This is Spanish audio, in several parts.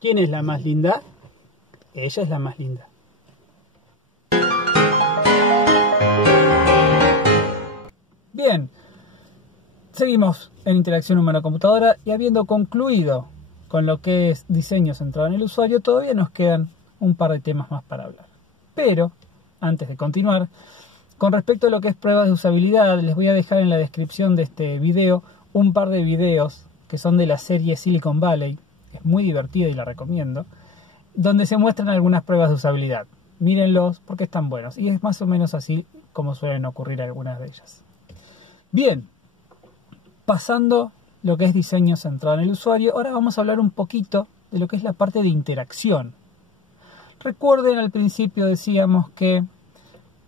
¿Quién es la más linda? Ella es la más linda. Bien, seguimos en interacción humano-computadora y habiendo concluido con lo que es diseño centrado en el usuario, todavía nos quedan un par de temas más para hablar. Pero, antes de continuar, con respecto a lo que es pruebas de usabilidad, les voy a dejar en la descripción de este video un par de videos que son de la serie Silicon Valley, es muy divertida y la recomiendo, donde se muestran algunas pruebas de usabilidad. Mírenlos porque están buenos y es más o menos así como suelen ocurrir algunas de ellas. Bien, pasando lo que es diseño centrado en el usuario, ahora vamos a hablar un poquito de lo que es la parte de interacción. Recuerden, al principio decíamos que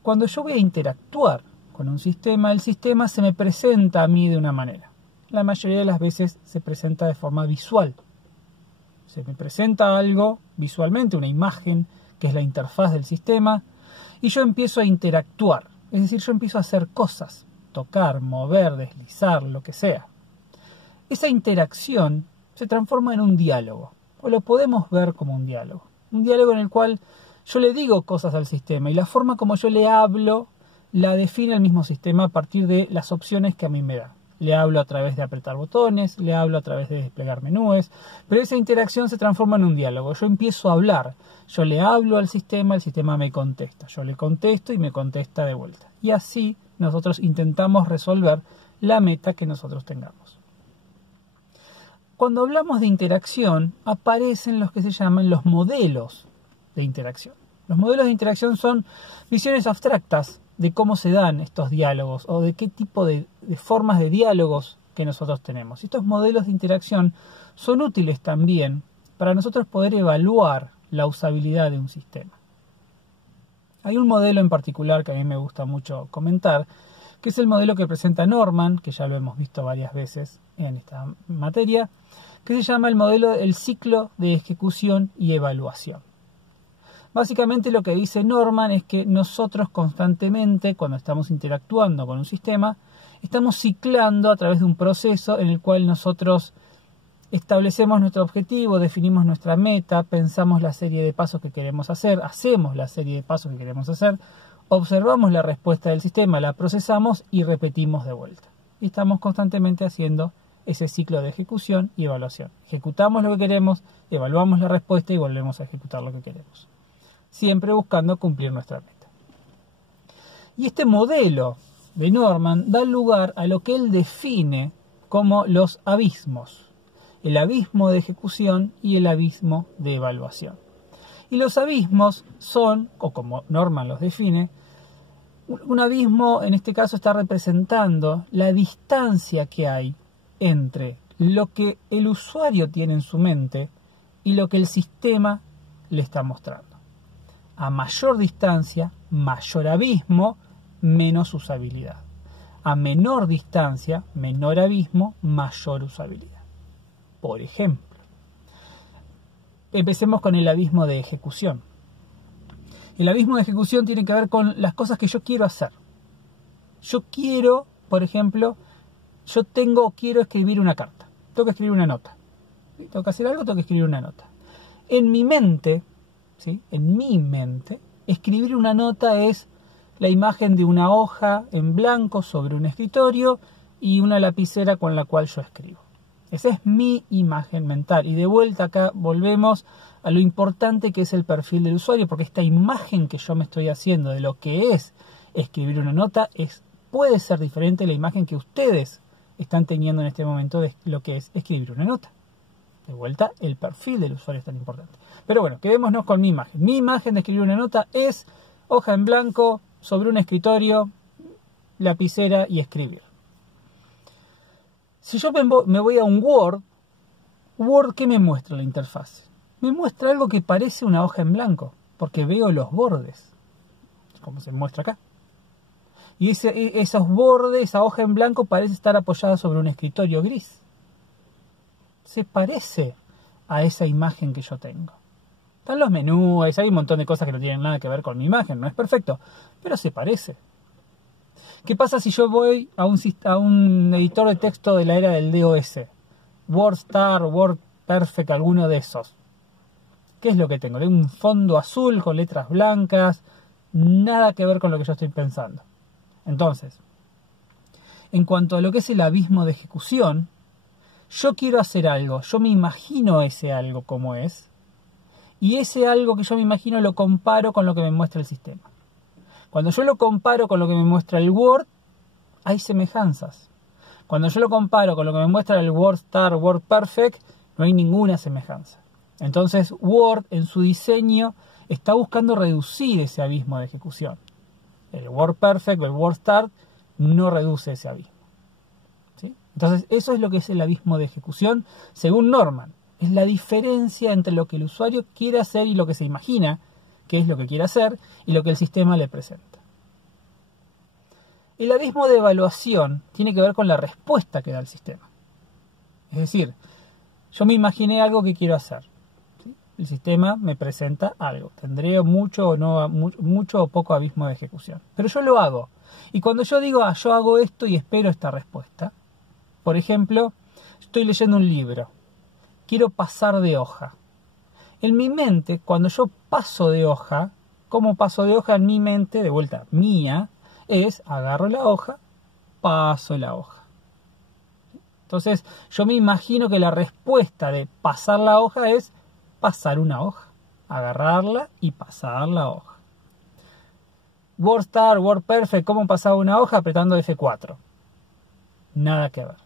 cuando yo voy a interactuar con un sistema, el sistema se me presenta a mí de una manera. La mayoría de las veces se presenta de forma visual. Se me presenta algo visualmente, una imagen que es la interfaz del sistema, y yo empiezo a interactuar. Es decir, yo empiezo a hacer cosas, tocar, mover, deslizar, lo que sea. Esa interacción se transforma en un diálogo, o lo podemos ver como un diálogo. Un diálogo en el cual yo le digo cosas al sistema y la forma como yo le hablo la define el mismo sistema a partir de las opciones que a mí me da. Le hablo a través de apretar botones, le hablo a través de desplegar menús, pero esa interacción se transforma en un diálogo. Yo empiezo a hablar, yo le hablo al sistema, el sistema me contesta, yo le contesto y me contesta de vuelta. Y así nosotros intentamos resolver la meta que nosotros tengamos. Cuando hablamos de interacción, aparecen los que se llaman los modelos de interacción. Los modelos de interacción son visiones abstractas de cómo se dan estos diálogos o de qué tipo de formas de diálogos que nosotros tenemos. Estos modelos de interacción son útiles también para nosotros poder evaluar la usabilidad de un sistema. Hay un modelo en particular que a mí me gusta mucho comentar, que es el modelo que presenta Norman, que ya lo hemos visto varias veces en esta materia, que se llama el modelo del ciclo de ejecución y evaluación. Básicamente lo que dice Norman es que nosotros constantemente, cuando estamos interactuando con un sistema, estamos ciclando a través de un proceso en el cual nosotros establecemos nuestro objetivo, definimos nuestra meta, pensamos la serie de pasos que queremos hacer, hacemos la serie de pasos que queremos hacer, observamos la respuesta del sistema, la procesamos y repetimos de vuelta. Y estamos constantemente haciendo ese ciclo de ejecución y evaluación. Ejecutamos lo que queremos, evaluamos la respuesta y volvemos a ejecutar lo que queremos. Siempre buscando cumplir nuestra meta. Y este modelo de Norman da lugar a lo que él define como los abismos. El abismo de ejecución y el abismo de evaluación. Y los abismos son, o como Norman los define, un abismo en este caso está representando la distancia que hay entre lo que el usuario tiene en su mente y lo que el sistema le está mostrando. A mayor distancia, mayor abismo, menos usabilidad. A menor distancia, menor abismo, mayor usabilidad. Por ejemplo, empecemos con el abismo de ejecución. El abismo de ejecución tiene que ver con las cosas que yo quiero hacer. Yo quiero, por ejemplo, quiero escribir una carta. Tengo que escribir una nota. Tengo que hacer algo, tengo que escribir una nota. En mi mente, ¿sí? En mi mente, escribir una nota es la imagen de una hoja en blanco sobre un escritorio y una lapicera con la cual yo escribo. Esa es mi imagen mental. Y de vuelta acá volvemos a lo importante que es el perfil del usuario, porque esta imagen que yo me estoy haciendo de lo que es escribir una nota puede ser diferente a la imagen que ustedes están teniendo en este momento de lo que es escribir una nota. De vuelta, el perfil del usuario es tan importante. Pero bueno, quedémonos con mi imagen. Mi imagen de escribir una nota es hoja en blanco sobre un escritorio, lapicera y escribir. Si yo me voy a un Word, ¿qué me muestra la interfaz? Me muestra algo que parece una hoja en blanco, porque veo los bordes, como se muestra acá. Y esos bordes, esa hoja en blanco, parece estar apoyada sobre un escritorio gris. Se parece a esa imagen que yo tengo. Están los menús, hay un montón de cosas que no tienen nada que ver con mi imagen, no es perfecto, pero se parece. ¿Qué pasa si yo voy a un editor de texto de la era del DOS? WordStar, WordPerfect, alguno de esos. ¿Qué es lo que tengo? Un fondo azul con letras blancas, nada que ver con lo que yo estoy pensando. Entonces, en cuanto a lo que es el abismo de ejecución, yo quiero hacer algo, yo me imagino ese algo como es, y ese algo que yo me imagino lo comparo con lo que me muestra el sistema. Cuando yo lo comparo con lo que me muestra el Word, hay semejanzas. Cuando yo lo comparo con lo que me muestra el WordStar, WordPerfect, no hay ninguna semejanza. Entonces Word en su diseño está buscando reducir ese abismo de ejecución. El WordPerfect, el WordStar no reduce ese abismo. ¿Sí? Entonces eso es lo que es el abismo de ejecución según Norman. Es la diferencia entre lo que el usuario quiere hacer y lo que se imagina que es lo que quiere hacer y lo que el sistema le presenta. El abismo de evaluación tiene que ver con la respuesta que da el sistema. Es decir, yo me imaginé algo que quiero hacer. ¿Sí? El sistema me presenta algo. Tendré mucho o poco abismo de ejecución. Pero yo lo hago. Y cuando yo digo, yo hago esto y espero esta respuesta. Por ejemplo, estoy leyendo un libro. Quiero pasar de hoja. En mi mente, cuando yo paso de hoja, ¿cómo paso de hoja en mi mente? De vuelta, mía. Es agarro la hoja, paso la hoja. Entonces yo me imagino que la respuesta de pasar la hoja es pasar una hoja, agarrarla y pasar la hoja. WordStar, WordPerfect, ¿cómo pasaba una hoja? Apretando F4. Nada que ver.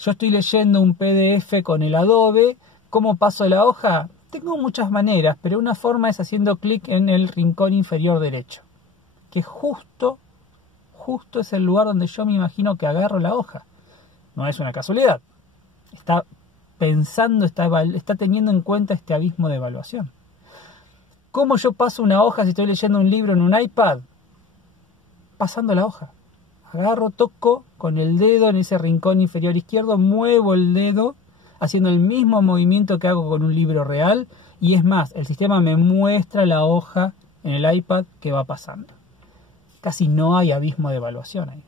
Yo estoy leyendo un PDF con el Adobe, ¿cómo paso la hoja? Tengo muchas maneras, pero una forma es haciendo clic en el rincón inferior derecho, que justo es el lugar donde yo me imagino que agarro la hoja. No es una casualidad. Está pensando, está teniendo en cuenta este abismo de evaluación. ¿Cómo yo paso una hoja si estoy leyendo un libro en un iPad? Pasando la hoja. Agarro, toco con el dedo en ese rincón inferior izquierdo, muevo el dedo, haciendo el mismo movimiento que hago con un libro real, y es más, el sistema me muestra la hoja en el iPad que va pasando. Casi no hay abismo de evaluación ahí.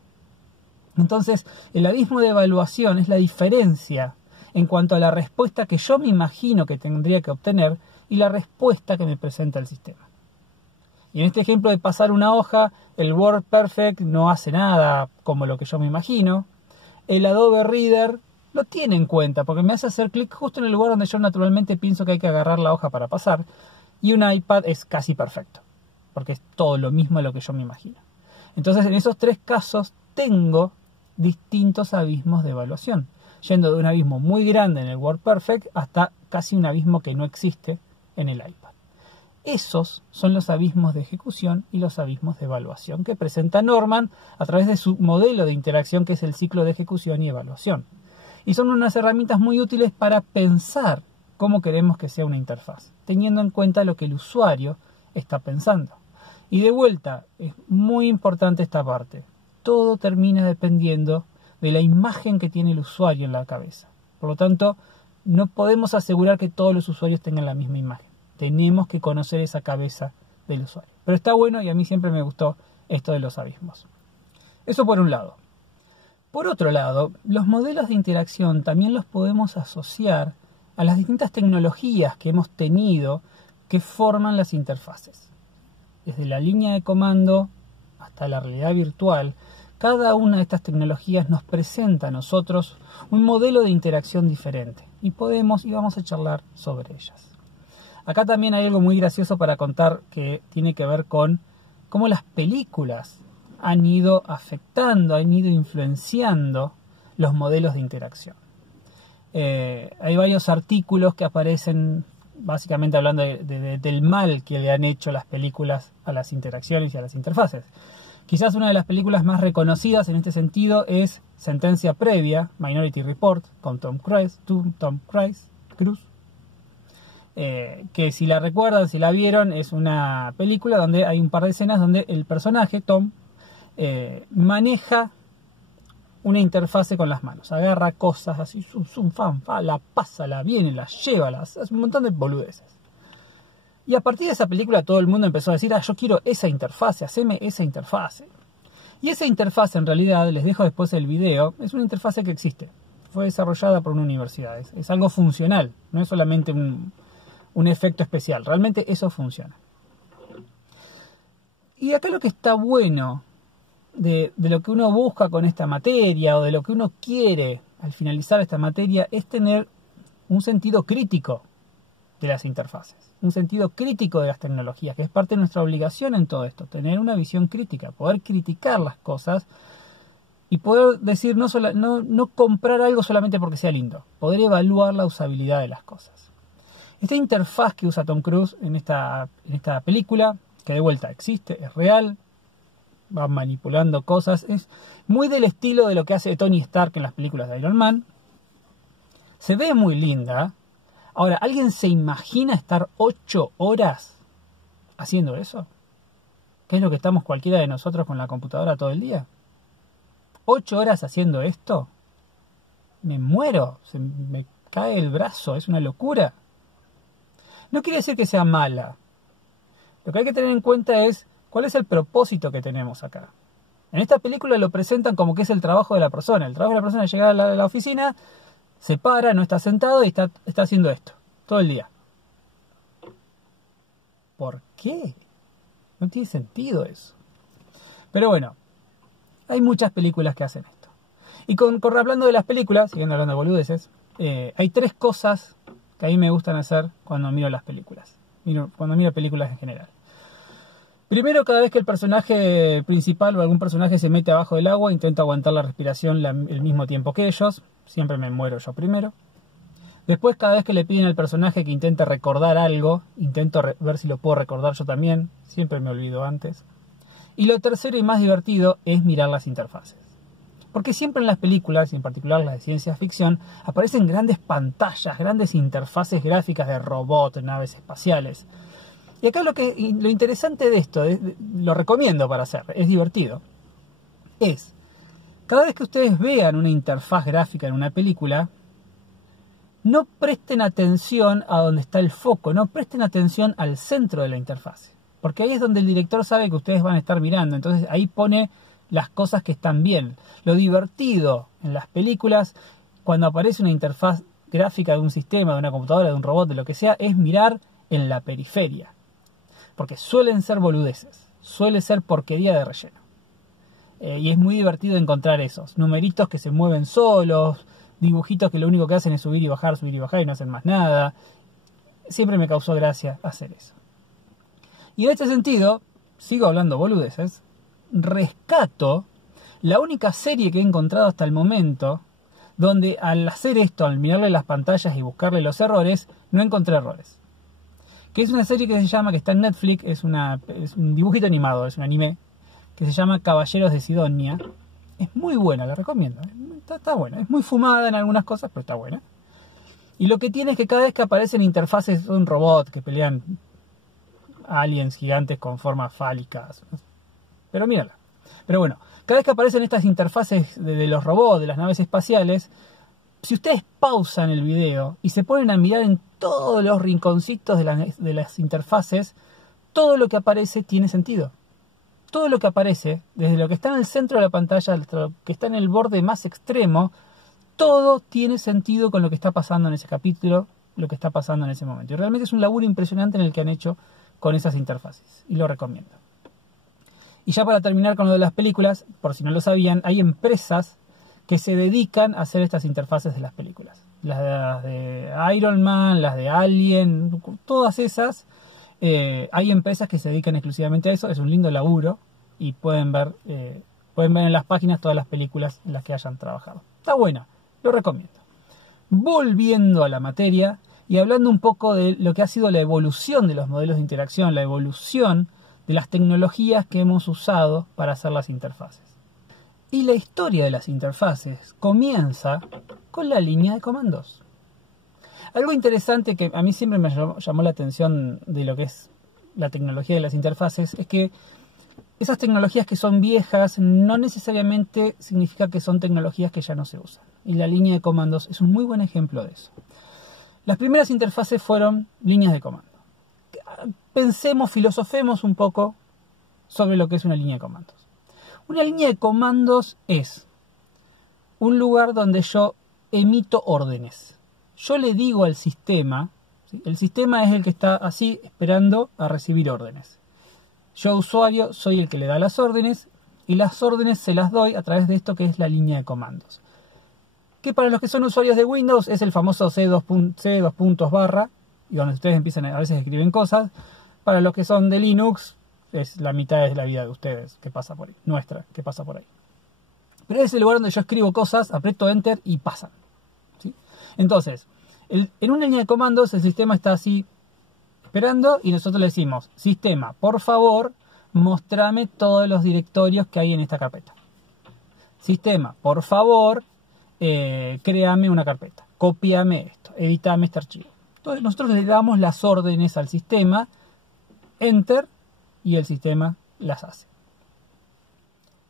Entonces, el abismo de evaluación es la diferencia en cuanto a la respuesta que yo me imagino que tendría que obtener y la respuesta que me presenta el sistema. Y en este ejemplo de pasar una hoja, el WordPerfect no hace nada como lo que yo me imagino. El Adobe Reader lo tiene en cuenta porque me hace hacer clic justo en el lugar donde yo naturalmente pienso que hay que agarrar la hoja para pasar. Y un iPad es casi perfecto, porque es todo lo mismo a lo que yo me imagino. Entonces, en esos tres casos tengo distintos abismos de evaluación, yendo de un abismo muy grande en el WordPerfect hasta casi un abismo que no existe en el iPad. Esos son los abismos de ejecución y los abismos de evaluación que presenta Norman a través de su modelo de interacción que es el ciclo de ejecución y evaluación. Y son unas herramientas muy útiles para pensar cómo queremos que sea una interfaz, teniendo en cuenta lo que el usuario está pensando. Y de vuelta, es muy importante esta parte. Todo termina dependiendo de la imagen que tiene el usuario en la cabeza. Por lo tanto, no podemos asegurar que todos los usuarios tengan la misma imagen. Tenemos que conocer esa cabeza del usuario. Pero está bueno y a mí siempre me gustó esto de los abismos. Eso por un lado. Por otro lado, los modelos de interacción también los podemos asociar a las distintas tecnologías que hemos tenido que forman las interfaces. Desde la línea de comando hasta la realidad virtual, cada una de estas tecnologías nos presenta a nosotros un modelo de interacción diferente y vamos a charlar sobre ellas. Acá también hay algo muy gracioso para contar que tiene que ver con cómo las películas han ido afectando, han ido influenciando los modelos de interacción. Hay varios artículos que aparecen básicamente hablando del mal que le han hecho las películas a las interacciones y a las interfaces. Quizás una de las películas más reconocidas en este sentido es Sentencia Previa, Minority Report, con Tom Cruise, que si la recuerdan, si la vieron, es una película donde hay un par de escenas donde el personaje, Tom, maneja una interfase con las manos, agarra cosas así, la pasa, la viene, la lleva, hace un montón de boludeces. Y a partir de esa película todo el mundo empezó a decir, yo quiero esa interfase, haceme esa interfase. Y esa interfase en realidad, les dejo después el video, es una interfase que existe. Fue desarrollada por una universidad, es algo funcional, no es solamente un efecto especial. Realmente eso funciona. Y acá lo que está bueno de lo que uno busca con esta materia o de lo que uno quiere al finalizar esta materia es tener un sentido crítico de las interfaces, un sentido crítico de las tecnologías, que es parte de nuestra obligación en todo esto, tener una visión crítica, poder criticar las cosas y poder decir no comprar algo solamente porque sea lindo, poder evaluar la usabilidad de las cosas. Esta interfaz que usa Tom Cruise en esta película, que de vuelta existe, es real, va manipulando cosas, es muy del estilo de lo que hace Tony Stark en las películas de Iron Man. Se ve muy linda. Ahora, ¿alguien se imagina estar 8 horas haciendo eso? ¿Qué es lo que estamos cualquiera de nosotros con la computadora todo el día? 8 horas haciendo esto. Me muero, se me cae el brazo, es una locura. No quiere decir que sea mala. Lo que hay que tener en cuenta es cuál es el propósito que tenemos acá. En esta película lo presentan como que es el trabajo de la persona. El trabajo de la persona es llegar a la oficina, se para, no está sentado y está haciendo esto todo el día. ¿Por qué? No tiene sentido eso. Pero bueno, hay muchas películas que hacen esto. Y hablando de las películas, siguiendo hablando de boludeces, hay 3 cosas que a mí me gustan hacer cuando miro las películas. Cuando miro películas en general. Primero, cada vez que el personaje principal o algún personaje se mete abajo del agua, intento aguantar la respiración el mismo tiempo que ellos. Siempre me muero yo primero. Después, cada vez que le piden al personaje que intente recordar algo, intento ver si lo puedo recordar yo también. Siempre me olvido antes. Y lo tercero y más divertido es mirar las interfaces. Porque siempre en las películas, y en particular las de ciencia ficción, aparecen grandes pantallas, grandes interfaces gráficas de robots, naves espaciales. Y acá lo interesante de esto, lo recomiendo para hacer, es divertido, es cada vez que ustedes vean una interfaz gráfica en una película, no presten atención a donde está el foco, no presten atención al centro de la interfaz, porque ahí es donde el director sabe que ustedes van a estar mirando, entonces ahí pone las cosas que están bien. Lo divertido en las películas, cuando aparece una interfaz gráfica de un sistema, de una computadora, de un robot, de lo que sea, es mirar en la periferia. Porque suelen ser boludeces, suele ser porquería de relleno. Y es muy divertido encontrar esos numeritos que se mueven solos, dibujitos que lo único que hacen es subir y bajar y no hacen más nada. Siempre me causó gracia hacer eso. Y en este sentido, sigo hablando boludeces, rescato la única serie que he encontrado hasta el momento donde al hacer esto, al mirarle las pantallas y buscarle los errores, no encontré errores. Que es una serie que está en Netflix, es un dibujito animado, es un anime, que se llama Caballeros de Sidonia. Es muy buena, la recomiendo. Está buena, es muy fumada en algunas cosas, pero está buena. Y lo que tiene es que cada vez que aparecen interfaces de un robot que pelean aliens gigantes con formas fálicas. Pero mírala. Pero bueno, cada vez que aparecen estas interfaces de los robots, de las naves espaciales, si ustedes pausan el video y se ponen a mirar en todos los rinconcitos de las interfaces, todo lo que aparece tiene sentido. Todo lo que aparece, desde lo que está en el centro de la pantalla hasta lo que está en el borde más extremo, todo tiene sentido con lo que está pasando en ese capítulo, lo que está pasando en ese momento. Y realmente es un laburo impresionante en el que han hecho con esas interfaces. Y lo recomiendo. Y ya para terminar con lo de las películas, por si no lo sabían, hay empresas que se dedican a hacer estas interfaces de las películas. Las de Iron Man, las de Alien, todas esas. Hay empresas que se dedican exclusivamente a eso. Es un lindo laburo y pueden ver en las páginas todas las películas en las que hayan trabajado. Está buena, lo recomiendo. Volviendo a la materia y hablando un poco de lo que ha sido la evolución de los modelos de interacción, la evolución de las tecnologías que hemos usado para hacer las interfaces. Y la historia de las interfaces comienza con la línea de comandos. Algo interesante que a mí siempre me llamó la atención de lo que es la tecnología de las interfaces es que esas tecnologías que son viejas no necesariamente significa que son tecnologías que ya no se usan. Y la línea de comandos es un muy buen ejemplo de eso. Las primeras interfaces fueron líneas de comando. Pensemos, filosofemos un poco sobre lo que es una línea de comandos. Una línea de comandos es un lugar donde yo emito órdenes. Yo le digo al sistema, ¿sí? El sistema es el que está así esperando a recibir órdenes. Yo, usuario, soy el que le da las órdenes y las órdenes se las doy a través de esto que es la línea de comandos. Que para los que son usuarios de Windows es el famoso C2 y donde ustedes empiezan a veces escriben cosas. Para los que son de Linux es la mitad de la vida de ustedes que pasa por ahí, nuestra que pasa por ahí. Pero es el lugar donde yo escribo cosas, aprieto Enter y pasan, ¿sí? Entonces, en una línea de comandos el sistema está así esperando y nosotros le decimos: sistema, por favor, mostrame todos los directorios que hay en esta carpeta. Sistema, por favor, créame una carpeta, cópiame esto, editame este archivo. Entonces nosotros le damos las órdenes al sistema, Enter, y el sistema las hace.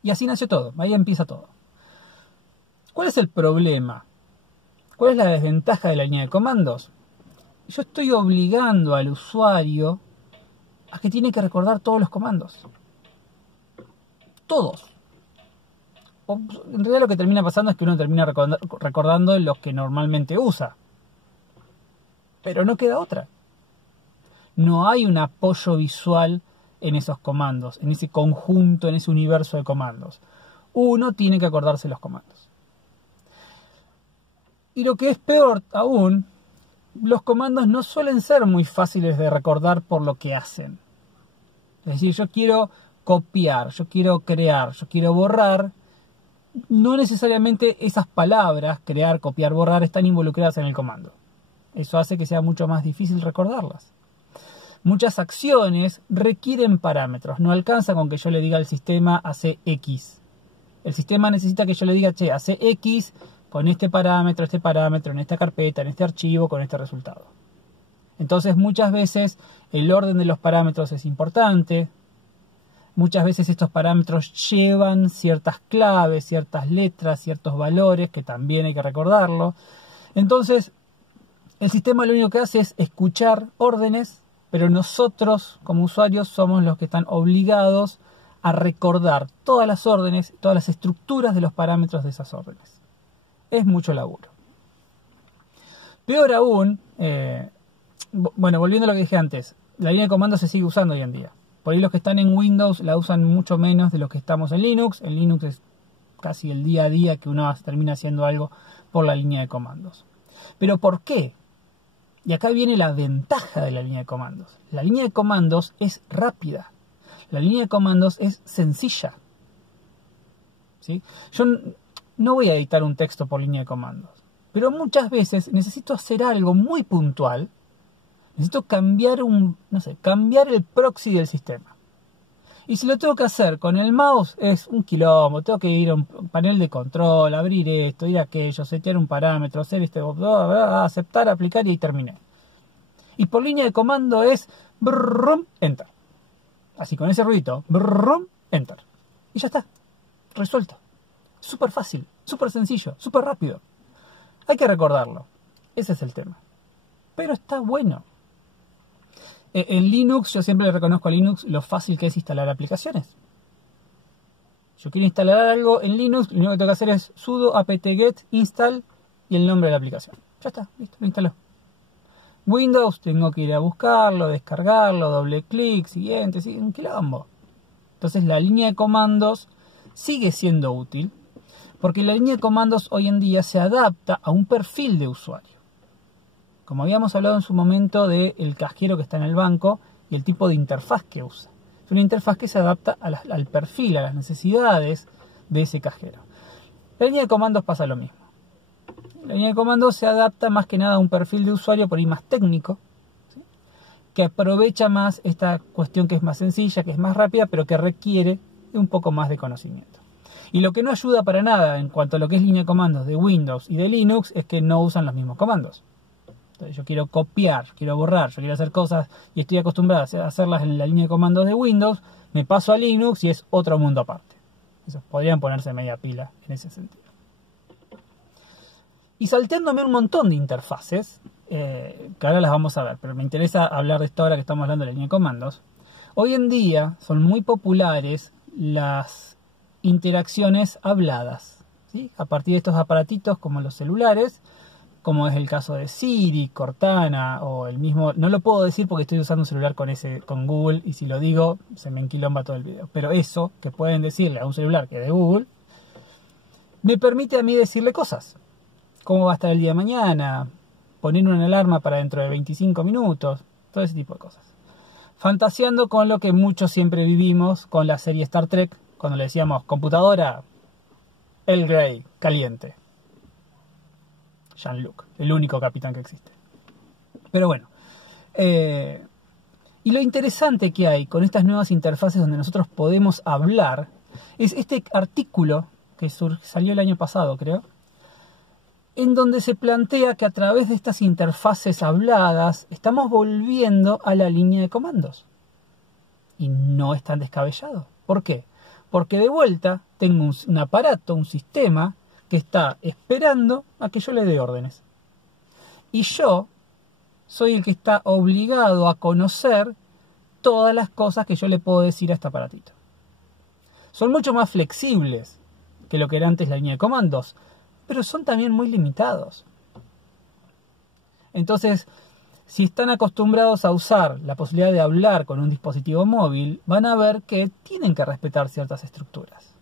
Y así nació todo, ahí empieza todo. ¿Cuál es el problema? ¿Cuál es la desventaja de la línea de comandos? Yo estoy obligando al usuario a que tiene que recordar todos los comandos. Todos. En realidad lo que termina pasando es que uno termina recordando los que normalmente usa. Pero no queda otra. No hay un apoyo visual en esos comandos, en ese conjunto, en ese universo de comandos. Uno tiene que acordarse los comandos. Y lo que es peor aún, los comandos no suelen ser muy fáciles de recordar por lo que hacen. Es decir, yo quiero copiar, yo quiero crear, yo quiero borrar. No necesariamente esas palabras, crear, copiar, borrar, están involucradas en el comando. Eso hace que sea mucho más difícil recordarlas. Muchas acciones requieren parámetros. No alcanza con que yo le diga al sistema hace X. El sistema necesita que yo le diga, che, hace X con este parámetro, en esta carpeta, en este archivo, con este resultado. Entonces muchas veces el orden de los parámetros es importante. Muchas veces estos parámetros llevan ciertas claves, ciertas letras, ciertos valores que también hay que recordarlo. Entonces el sistema lo único que hace es escuchar órdenes, pero nosotros como usuarios somos los que están obligados a recordar todas las órdenes, todas las estructuras de los parámetros de esas órdenes. Es mucho laburo. Peor aún, bueno, volviendo a lo que dije antes, la línea de comandos se sigue usando hoy en día. Por ahí los que están en Windows la usan mucho menos de los que estamos en Linux. En Linux es casi el día a día que uno termina haciendo algo por la línea de comandos. ¿Pero por qué? Y acá viene la ventaja de la línea de comandos. La línea de comandos es rápida. La línea de comandos es sencilla. ¿Sí? Yo no voy a editar un texto por línea de comandos. Pero muchas veces necesito hacer algo muy puntual. Necesito cambiar cambiar el proxy del sistema. Y si lo tengo que hacer con el mouse es un quilombo. Tengo que ir a un panel de control, abrir esto, ir a aquello, setear un parámetro, hacer aceptar, aplicar y ahí terminé. Y por línea de comando es brrrum, enter. Así con ese ruidito, brrrum, enter. Y ya está, resuelto. Súper fácil, súper sencillo, súper rápido. Hay que recordarlo. Ese es el tema. Pero está bueno. En Linux, yo siempre le reconozco a Linux lo fácil que es instalar aplicaciones. Yo quiero instalar algo en Linux, lo único que tengo que hacer es sudo apt-get install y el nombre de la aplicación. Ya está, listo, lo instaló. Windows, tengo que ir a buscarlo, descargarlo, doble clic, siguiente, un quilombo. Entonces la línea de comandos sigue siendo útil, porque la línea de comandos hoy en día se adapta a un perfil de usuario. Como habíamos hablado en su momento del cajero que está en el banco y el tipo de interfaz que usa. Es una interfaz que se adapta al perfil, a las necesidades de ese cajero. La línea de comandos pasa lo mismo. La línea de comandos se adapta más que nada a un perfil de usuario por ahí más técnico, ¿sí? Que aprovecha más esta cuestión que es más sencilla, que es más rápida, pero que requiere un poco más de conocimiento. Y lo que no ayuda para nada en cuanto a lo que es línea de comandos de Windows y de Linux es que no usan los mismos comandos. Entonces yo quiero copiar, quiero borrar, yo quiero hacer cosas y estoy acostumbrado a hacerlas en la línea de comandos de Windows, me paso a Linux y es otro mundo aparte. Eso, podrían ponerse media pila en ese sentido. Y salteándome un montón de interfaces, que ahora las vamos a ver, pero me interesa hablar de esto ahora que estamos hablando de la línea de comandos. Hoy en día son muy populares las interacciones habladas, ¿sí? A partir de estos aparatitos como los celulares, como es el caso de Siri, Cortana o el mismo... No lo puedo decir porque estoy usando un celular con Google y si lo digo se me enquilomba todo el video. Pero eso que pueden decirle a un celular que es de Google me permite a mí decirle cosas. Cómo va a estar el día de mañana, poner una alarma para dentro de 25 minutos, todo ese tipo de cosas. Fantaseando con lo que muchos siempre vivimos con la serie Star Trek, cuando le decíamos computadora, Earl Grey, caliente. Jean-Luc, el único capitán que existe. Pero bueno, y lo interesante que hay con estas nuevas interfaces donde nosotros podemos hablar, es este artículo que salió el año pasado, creo, en donde se plantea que a través de estas interfaces habladas estamos volviendo a la línea de comandos. Y no es tan descabellado. ¿Por qué? Porque de vuelta tengo un aparato, un sistema que está esperando a que yo le dé órdenes. Y yo soy el que está obligado a conocer todas las cosas que yo le puedo decir a este aparatito. Son mucho más flexibles que lo que era antes la línea de comandos, pero son también muy limitados. Entonces, si están acostumbrados a usar la posibilidad de hablar con un dispositivo móvil, van a ver que tienen que respetar ciertas estructuras.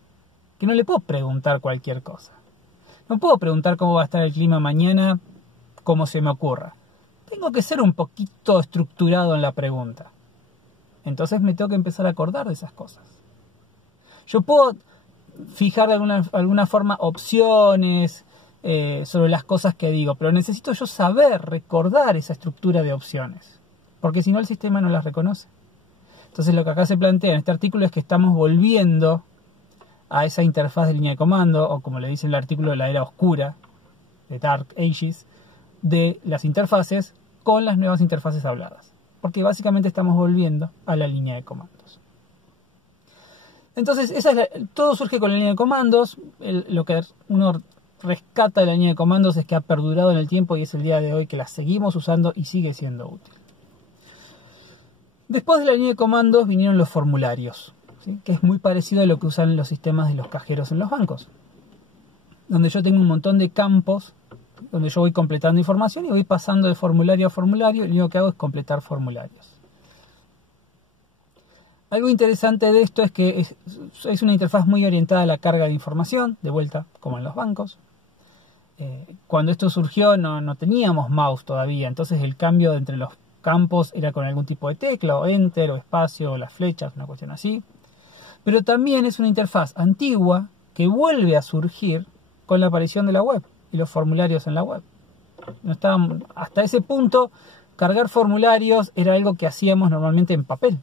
Que no le puedo preguntar cualquier cosa. No puedo preguntar cómo va a estar el clima mañana como se me ocurra. Tengo que ser un poquito estructurado en la pregunta. Entonces me tengo que empezar a acordar de esas cosas. Yo puedo fijar de alguna forma opciones sobre las cosas que digo, pero necesito yo saber recordar esa estructura de opciones, porque si no el sistema no las reconoce. Entonces lo que acá se plantea en este artículo es que estamos volviendo a esa interfaz de línea de comando, o como le dice el artículo, de la era oscura, de Dark Ages, de las interfaces con las nuevas interfaces habladas. Porque básicamente estamos volviendo a la línea de comandos. Entonces, todo surge con la línea de comandos. Lo que uno rescata de la línea de comandos es que ha perdurado en el tiempo y es el día de hoy que la seguimos usando y sigue siendo útil. Después de la línea de comandos vinieron los formularios, ¿sí? Que es muy parecido a lo que usan los sistemas de los cajeros en los bancos, donde yo tengo un montón de campos donde yo voy completando información y voy pasando de formulario a formulario y lo único que hago es completar formularios. Algo interesante de esto es que es una interfaz muy orientada a la carga de información, de vuelta como en los bancos. Cuando esto surgió no teníamos mouse todavía, entonces el cambio entre los campos era con algún tipo de tecla, o enter, o espacio, o las flechas, una cuestión así. Pero también es una interfaz antigua que vuelve a surgir con la aparición de la web y los formularios en la web. Hasta ese punto, cargar formularios era algo que hacíamos normalmente en papel.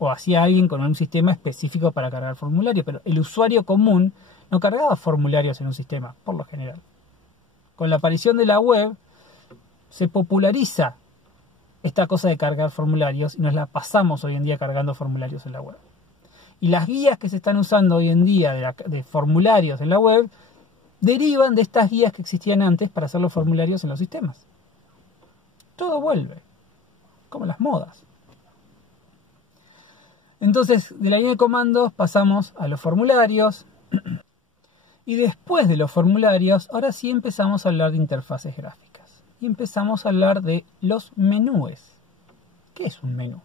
O hacía alguien con un sistema específico para cargar formularios, pero el usuario común no cargaba formularios en un sistema, por lo general. Con la aparición de la web, se populariza esta cosa de cargar formularios y nos la pasamos hoy en día cargando formularios en la web. Y las guías que se están usando hoy en día de formularios en la web derivan de estas guías que existían antes para hacer los formularios en los sistemas. Todo vuelve, como las modas. Entonces, de la línea de comandos pasamos a los formularios. Y después de los formularios, ahora sí empezamos a hablar de interfaces gráficas. Y empezamos a hablar de los menúes. ¿Qué es un menú?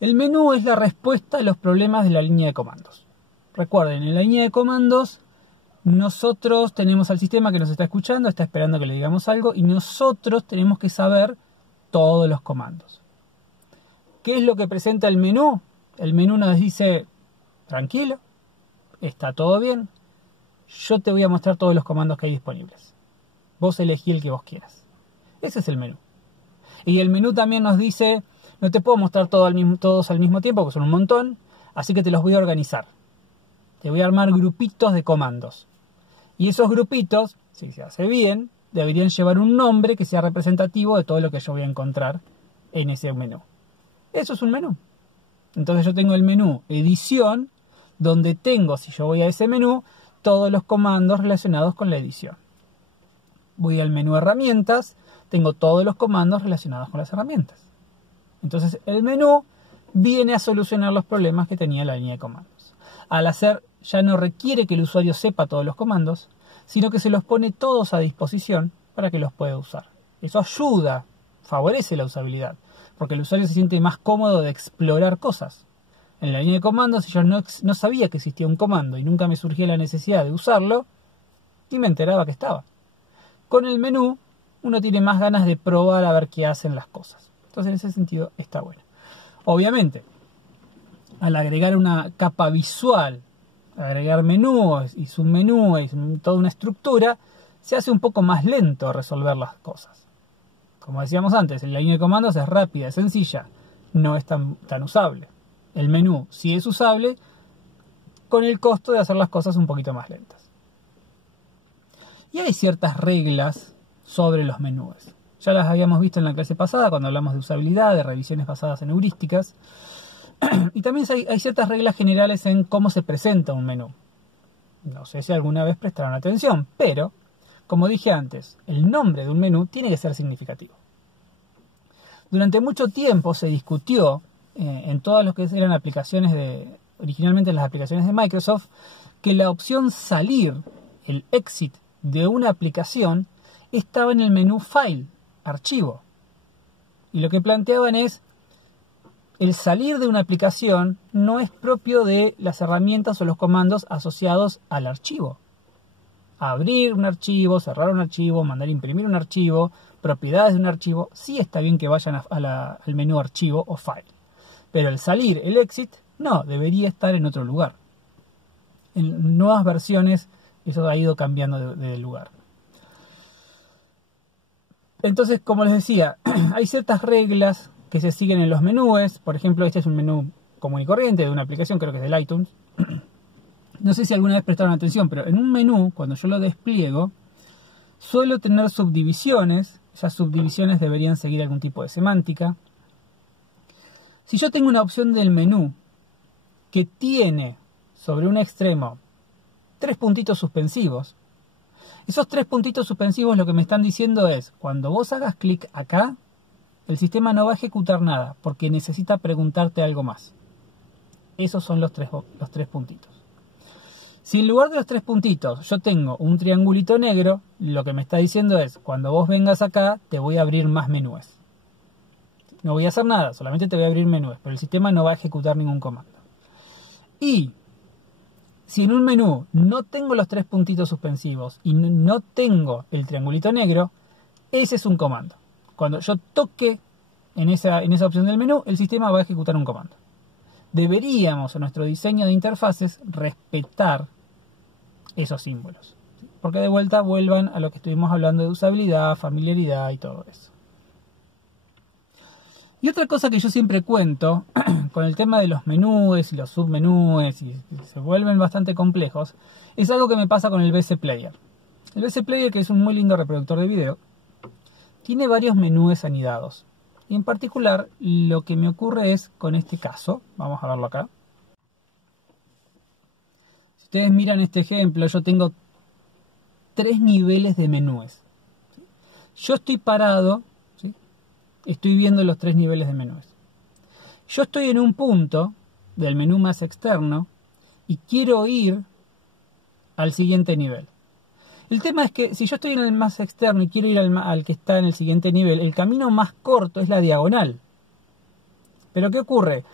El menú es la respuesta a los problemas de la línea de comandos. Recuerden, en la línea de comandos, nosotros tenemos al sistema que nos está escuchando, está esperando que le digamos algo, y nosotros tenemos que saber todos los comandos. ¿Qué es lo que presenta el menú? El menú nos dice, tranquilo, está todo bien, yo te voy a mostrar todos los comandos que hay disponibles. Vos elegí el que vos quieras. Ese es el menú. Y el menú también nos dice, no te puedo mostrar todos al mismo tiempo, porque son un montón, así que te los voy a organizar. Te voy a armar grupitos de comandos. Y esos grupitos, si se hace bien, deberían llevar un nombre que sea representativo de todo lo que yo voy a encontrar en ese menú. Eso es un menú. Entonces yo tengo el menú edición, donde tengo, si yo voy a ese menú, todos los comandos relacionados con la edición. Voy al menú herramientas, tengo todos los comandos relacionados con las herramientas. Entonces el menú viene a solucionar los problemas que tenía la línea de comandos. Al hacer, ya no requiere que el usuario sepa todos los comandos, sino que se los pone todos a disposición para que los pueda usar. Eso ayuda, favorece la usabilidad, porque el usuario se siente más cómodo de explorar cosas. En la línea de comandos, si yo no sabía que existía un comando y nunca me surgía la necesidad de usarlo, y me enteraba que estaba. Con el menú, uno tiene más ganas de probar a ver qué hacen las cosas. Entonces, en ese sentido, está bueno. Obviamente, al agregar una capa visual, agregar menús y submenús y toda una estructura, se hace un poco más lento resolver las cosas. Como decíamos antes, la línea de comandos es rápida, es sencilla, no es tan usable. El menú sí es usable, con el costo de hacer las cosas un poquito más lentas. Y hay ciertas reglas sobre los menús. Ya las habíamos visto en la clase pasada cuando hablamos de usabilidad, de revisiones basadas en heurísticas. Y también hay ciertas reglas generales en cómo se presenta un menú. No sé si alguna vez prestaron atención, pero, como dije antes, el nombre de un menú tiene que ser significativo. Durante mucho tiempo se discutió en todas las que eran originalmente las aplicaciones de Microsoft, que la opción salir, el exit de una aplicación, estaba en el menú File, archivo. Y lo que planteaban es, el salir de una aplicación no es propio de las herramientas o los comandos asociados al archivo. Abrir un archivo, cerrar un archivo, mandar imprimir un archivo, propiedades de un archivo, sí está bien que vayan al menú archivo o file. Pero el salir, el exit, no, debería estar en otro lugar. En nuevas versiones eso ha ido cambiando de lugar. Entonces, como les decía, hay ciertas reglas que se siguen en los menús. Por ejemplo, este es un menú común y corriente de una aplicación, creo que es del iTunes. No sé si alguna vez prestaron atención, pero en un menú, cuando yo lo despliego, suelo tener subdivisiones. Esas subdivisiones deberían seguir algún tipo de semántica. Si yo tengo una opción del menú que tiene sobre un extremo 3 puntitos suspensivos, esos 3 puntitos suspensivos lo que me están diciendo es, cuando vos hagas clic acá, el sistema no va a ejecutar nada, porque necesita preguntarte algo más. Esos son los tres puntitos. Si en lugar de los 3 puntitos yo tengo un triangulito negro, lo que me está diciendo es, cuando vos vengas acá, te voy a abrir más menús. No voy a hacer nada, solamente te voy a abrir menús, pero el sistema no va a ejecutar ningún comando. Y si en un menú no tengo los 3 puntitos suspensivos y no tengo el triangulito negro, ese es un comando. Cuando yo toque en esa opción del menú, el sistema va a ejecutar un comando. Deberíamos, en nuestro diseño de interfaces, respetar esos símbolos. Porque de vuelta vuelvan a lo que estuvimos hablando de usabilidad, familiaridad y todo eso. Y otra cosa que yo siempre cuento, con el tema de los menús y los submenús, y se vuelven bastante complejos, es algo que me pasa con el BC Player. El BC Player, que es un muy lindo reproductor de video, tiene varios menús anidados. Y en particular, lo que me ocurre es con este caso, vamos a verlo acá. Si ustedes miran este ejemplo, yo tengo 3 niveles de menús. Yo estoy parado, ¿sí? Estoy viendo los 3 niveles de menús. Yo estoy en un punto del menú más externo y quiero ir al siguiente nivel. El tema es que si yo estoy en el más externo y quiero ir al que está en el siguiente nivel, el camino más corto es la diagonal. Pero ¿qué ocurre?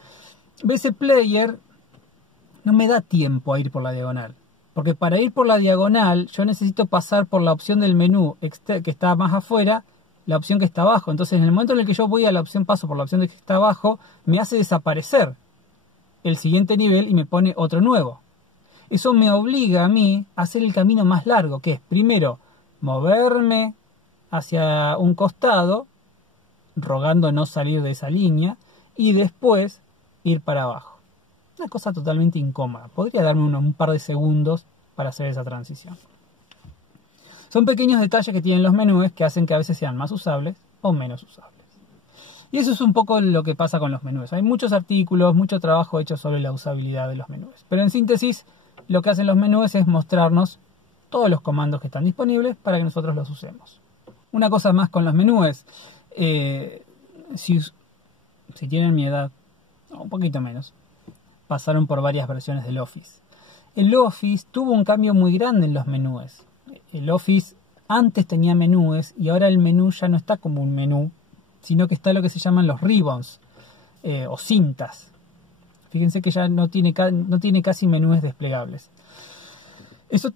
BC Player no me da tiempo a ir por la diagonal. Porque para ir por la diagonal yo necesito pasar por la opción del menú que está más afuera, la opción que está abajo. Entonces en el momento en el que yo voy a la opción, paso por la opción que está abajo, me hace desaparecer el siguiente nivel y me pone otro nuevo. Eso me obliga a mí a hacer el camino más largo, que es primero moverme hacia un costado, rogando no salir de esa línea, y después ir para abajo. Una cosa totalmente incómoda. Podría darme un par de segundos para hacer esa transición. Son pequeños detalles que tienen los menús que hacen que a veces sean más usables o menos usables. Y eso es un poco lo que pasa con los menús. Hay muchos artículos, mucho trabajo hecho sobre la usabilidad de los menús. Pero en síntesis, lo que hacen los menús es mostrarnos todos los comandos que están disponibles para que nosotros los usemos. Una cosa más con los menús, si tienen mi edad, un poquito menos, pasaron por varias versiones del Office. El Office tuvo un cambio muy grande en los menús. El Office antes tenía menús y ahora el menú ya no está como un menú, sino que está lo que se llaman los ribbons o cintas. Fíjense que ya no tiene casi menús desplegables. Eso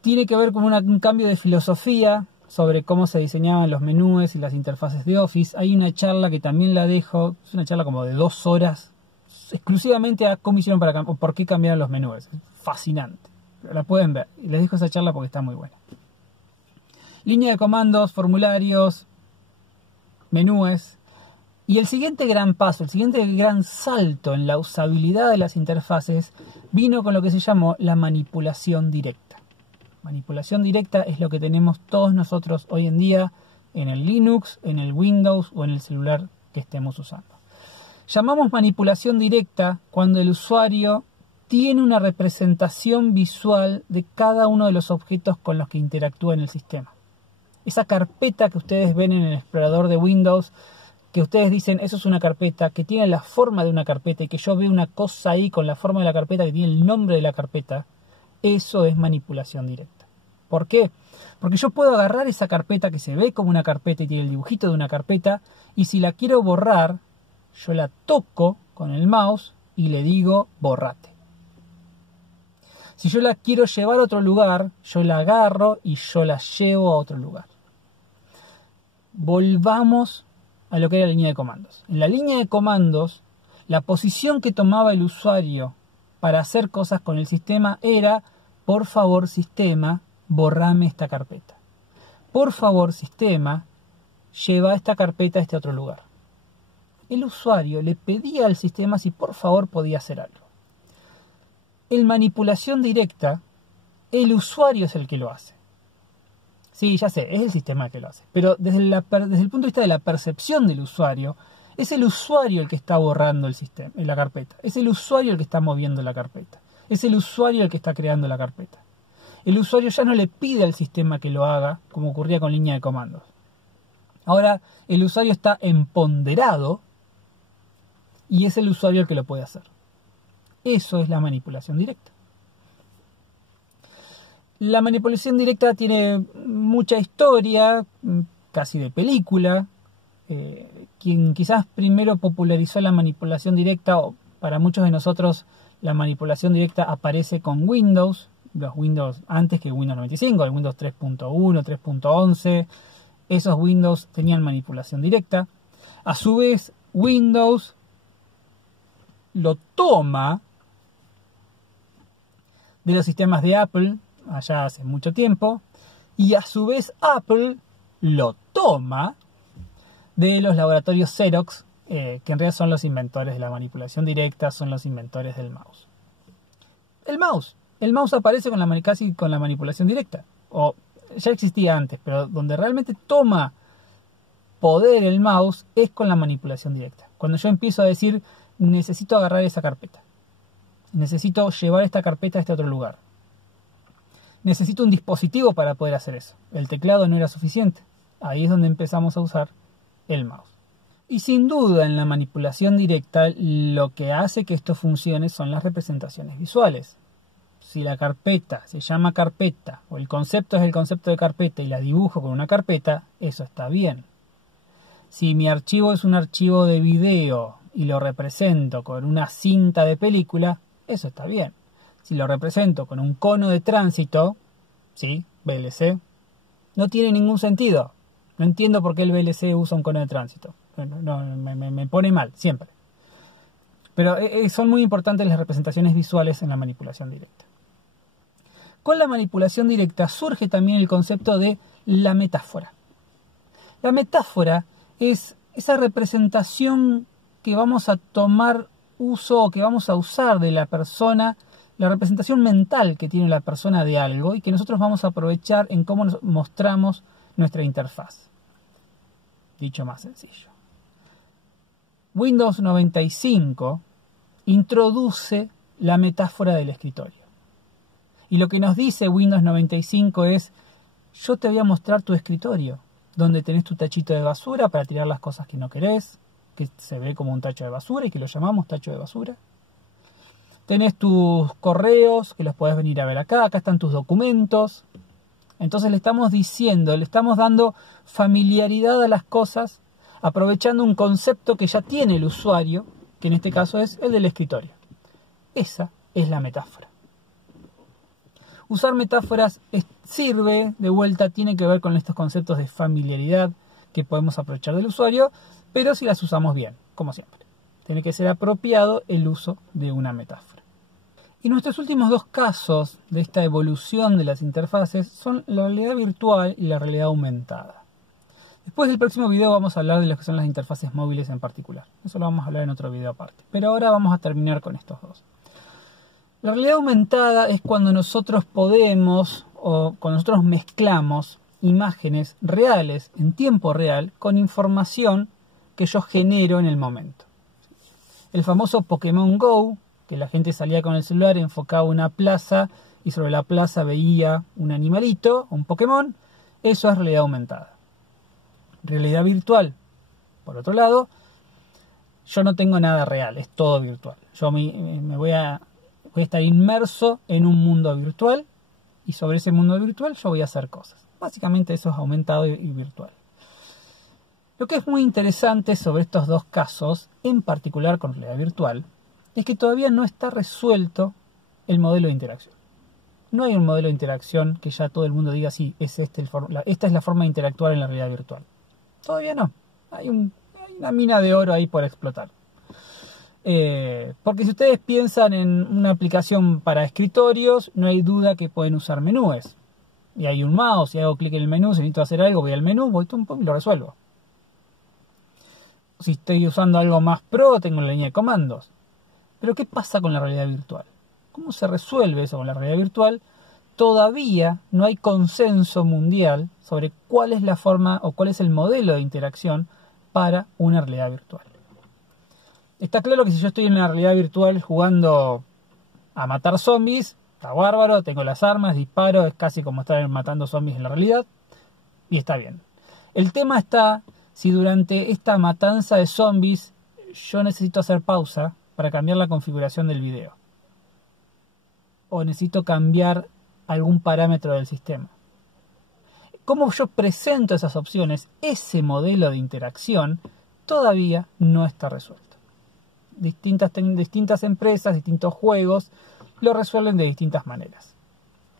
tiene que ver con un cambio de filosofía sobre cómo se diseñaban los menús y las interfaces de Office. Hay una charla que también la dejo, es una charla como de 2 horas, exclusivamente a cómo hicieron por qué cambiaron los menús. Es fascinante. La pueden ver. Y les dejo esa charla porque está muy buena. Línea de comandos, formularios, menús. Y el siguiente gran paso, el siguiente gran salto en la usabilidad de las interfaces vino con lo que se llamó la manipulación directa. Manipulación directa es lo que tenemos todos nosotros hoy en día en el Linux, en el Windows o en el celular que estemos usando. Llamamos manipulación directa cuando el usuario tiene una representación visual de cada uno de los objetos con los que interactúa en el sistema. Esa carpeta que ustedes ven en el explorador de Windows, que ustedes dicen, eso es una carpeta, que tiene la forma de una carpeta y que yo veo una cosa ahí con la forma de la carpeta que tiene el nombre de la carpeta, eso es manipulación directa. ¿Por qué? Porque yo puedo agarrar esa carpeta que se ve como una carpeta y tiene el dibujito de una carpeta, y si la quiero borrar, yo la toco con el mouse y le digo borrate. Si yo la quiero llevar a otro lugar, yo la agarro y yo la llevo a otro lugar. Volvamos a lo que era la línea de comandos. En la línea de comandos, la posición que tomaba el usuario para hacer cosas con el sistema era, por favor sistema, borrame esta carpeta. Por favor sistema, lleva esta carpeta a este otro lugar. El usuario le pedía al sistema si por favor podía hacer algo. En manipulación directa, el usuario es el que lo hace. Sí, ya sé, es el sistema el que lo hace. Pero desde el punto de vista de la percepción del usuario, es el usuario el que está borrando el sistema, la carpeta. Es el usuario el que está moviendo la carpeta. Es el usuario el que está creando la carpeta. El usuario ya no le pide al sistema que lo haga, como ocurría con línea de comandos. Ahora, el usuario está empoderado y es el usuario el que lo puede hacer. Eso es la manipulación directa. La manipulación directa tiene mucha historia, casi de película. Quien quizás primero popularizó la manipulación directa, o para muchos de nosotros la manipulación directa aparece con Windows, los Windows antes que Windows 95, el Windows 3.1, 3.11, esos Windows tenían manipulación directa. A su vez, Windows lo toma de los sistemas de Apple, allá hace mucho tiempo, y a su vez Apple lo toma de los laboratorios Xerox, que en realidad son los inventores de la manipulación directa, son los inventores del mouse. El mouse aparece casi con la manipulación directa, o ya existía antes, pero donde realmente toma poder el mouse es con la manipulación directa. Cuando yo empiezo a decir, necesito agarrar esa carpeta, necesito llevar esta carpeta a este otro lugar, necesito un dispositivo para poder hacer eso. El teclado no era suficiente. Ahí es donde empezamos a usar el mouse. Y sin duda en la manipulación directa lo que hace que esto funcione son las representaciones visuales. Si la carpeta se llama carpeta o el concepto es el concepto de carpeta y la dibujo con una carpeta, eso está bien. Si mi archivo es un archivo de video y lo represento con una cinta de película, eso está bien. Si lo represento con un cono de tránsito, sí, VLC, no tiene ningún sentido. No entiendo por qué el VLC usa un cono de tránsito. Me pone mal, siempre. Pero son muy importantes las representaciones visuales en la manipulación directa. Con la manipulación directa surge también el concepto de la metáfora. La metáfora es esa representación que vamos a tomar uso o que vamos a usar de la persona, la representación mental que tiene la persona de algo y que nosotros vamos a aprovechar en cómo nos mostramos nuestra interfaz. Dicho más sencillo. Windows 95 introduce la metáfora del escritorio. Y lo que nos dice Windows 95 es, yo te voy a mostrar tu escritorio, donde tenés tu tachito de basura para tirar las cosas que no querés, que se ve como un tacho de basura y que lo llamamos tacho de basura. Tenés tus correos, que los podés venir a ver acá, acá están tus documentos, Entonces le estamos diciendo, le estamos dando familiaridad a las cosas, aprovechando un concepto que ya tiene el usuario, que en este caso es el del escritorio. Esa es la metáfora. Usar metáforas sirve, de vuelta, tiene que ver con estos conceptos de familiaridad que podemos aprovechar del usuario, pero si las usamos bien, como siempre. Tiene que ser apropiado el uso de una metáfora. Y nuestros últimos dos casos de esta evolución de las interfaces son la realidad virtual y la realidad aumentada. Después del próximo video vamos a hablar de lo que son las interfaces móviles en particular. Eso lo vamos a hablar en otro video aparte. Pero ahora vamos a terminar con estos dos. La realidad aumentada es cuando nosotros podemos o cuando nosotros mezclamos imágenes reales en tiempo real con información que yo genero en el momento. El famoso Pokémon Go, que la gente salía con el celular, enfocaba una plaza y sobre la plaza veía un animalito, un Pokémon, eso es realidad aumentada. Realidad virtual, por otro lado, yo no tengo nada real, es todo virtual. Yo me voy a estar inmerso en un mundo virtual y sobre ese mundo virtual yo voy a hacer cosas. Básicamente eso es aumentado y virtual. Lo que es muy interesante sobre estos dos casos, en particular con realidad virtual, es que todavía no está resuelto el modelo de interacción. No hay un modelo de interacción que ya todo el mundo diga, sí, esta es la forma de interactuar en la realidad virtual. Todavía no. Hay una mina de oro ahí por explotar. Porque si ustedes piensan en una aplicación para escritorios, no hay duda que pueden usar menúes. Y hay un mouse, si hago clic en el menú, si necesito hacer algo, voy al menú, voy y lo resuelvo. Si estoy usando algo más pro, tengo la línea de comandos. Pero ¿qué pasa con la realidad virtual? ¿Cómo se resuelve eso con la realidad virtual? Todavía no hay consenso mundial sobre cuál es la forma o cuál es el modelo de interacción para una realidad virtual. Está claro que si yo estoy en una realidad virtual jugando a matar zombies, está bárbaro, tengo las armas, disparo, es casi como estar matando zombies en la realidad, y está bien. El tema está si durante esta matanza de zombies yo necesito hacer pausa para cambiar la configuración del video. O necesito cambiar algún parámetro del sistema. ¿Cómo yo presento esas opciones? Ese modelo de interacción todavía no está resuelto. Distintas empresas, distintos juegos lo resuelven de distintas maneras.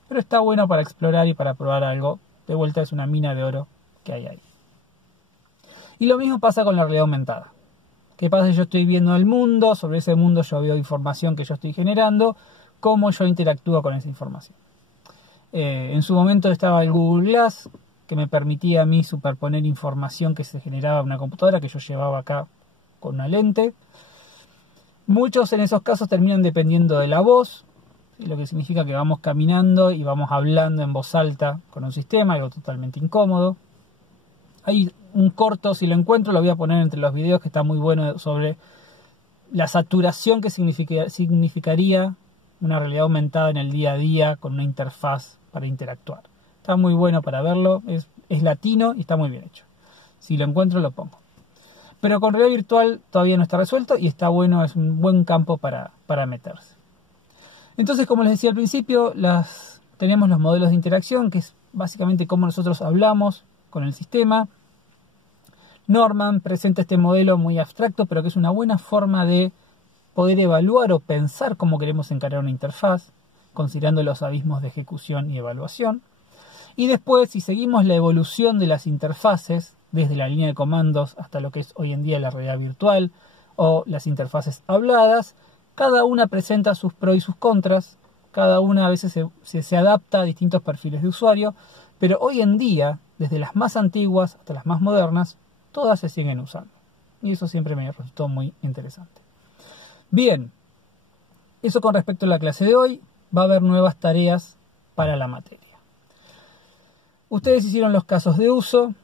Pero está bueno para explorar y para probar algo. De vuelta es una mina de oro que hay ahí. Y lo mismo pasa con la realidad aumentada. ¿Qué pasa si yo estoy viendo el mundo? Sobre ese mundo yo veo información que yo estoy generando. ¿Cómo yo interactúo con esa información? En su momento estaba el Google Glass, que me permitía a mí superponer información que se generaba en una computadora que yo llevaba acá con una lente. Muchos en esos casos terminan dependiendo de la voz, lo que significa que vamos caminando y vamos hablando en voz alta con un sistema, algo totalmente incómodo. Hay un corto, si lo encuentro lo voy a poner entre los videos, que está muy bueno, sobre la saturación que significaría una realidad aumentada en el día a día con una interfaz para interactuar. Está muy bueno para verlo, es latino y está muy bien hecho. Si lo encuentro lo pongo. Pero con realidad virtual todavía no está resuelto y está bueno, es un buen campo para meterse. Entonces, como les decía al principio, tenemos los modelos de interacción, que es básicamente cómo nosotros hablamos con el sistema. Norman presenta este modelo muy abstracto, pero que es una buena forma de poder evaluar o pensar cómo queremos encarar una interfaz, considerando los abismos de ejecución y evaluación. Y después, si seguimos la evolución de las interfaces, desde la línea de comandos hasta lo que es hoy en día la realidad virtual o las interfaces habladas, cada una presenta sus pros y sus contras, cada una a veces se adapta a distintos perfiles de usuario, pero hoy en día, desde las más antiguas hasta las más modernas, todas se siguen usando. Y eso siempre me resultó muy interesante. Bien, eso con respecto a la clase de hoy. Va a haber nuevas tareas para la materia. Ustedes hicieron los casos de uso.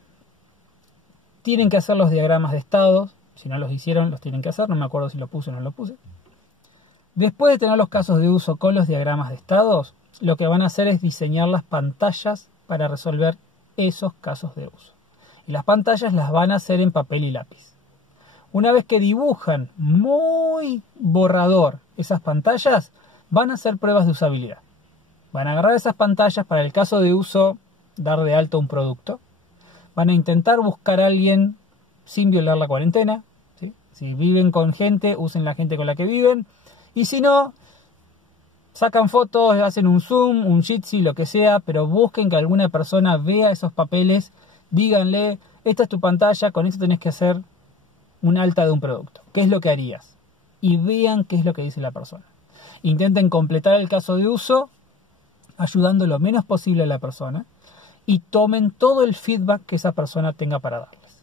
Tienen que hacer los diagramas de estado. Si no los hicieron, los tienen que hacer. No me acuerdo si lo puse o no lo puse. Después de tener los casos de uso con los diagramas de estados, lo que van a hacer es diseñar las pantallas para resolver esos casos de uso. Y las pantallas las van a hacer en papel y lápiz. Una vez que dibujan muy borrador esas pantallas, van a hacer pruebas de usabilidad. Van a agarrar esas pantallas para el caso de uso dar de alta un producto. Van a intentar buscar a alguien sin violar la cuarentena, ¿sí? Si viven con gente, usen la gente con la que viven. Y si no, sacan fotos, hacen un Zoom, un Jitsi, lo que sea, pero busquen que alguna persona vea esos papeles, díganle, esta es tu pantalla, con esto tenés que hacer un alta de un producto. ¿Qué es lo que harías? Y vean qué es lo que dice la persona. Intenten completar el caso de uso, ayudando lo menos posible a la persona, y tomen todo el feedback que esa persona tenga para darles.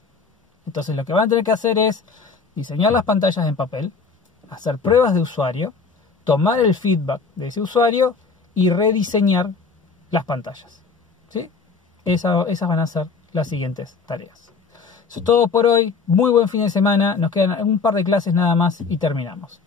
Entonces lo que van a tener que hacer es diseñar las pantallas en papel, hacer pruebas de usuario, tomar el feedback de ese usuario y rediseñar las pantallas, ¿sí? Esas van a ser las siguientes tareas. Eso es todo por hoy. Muy buen fin de semana. Nos quedan un par de clases nada más y terminamos.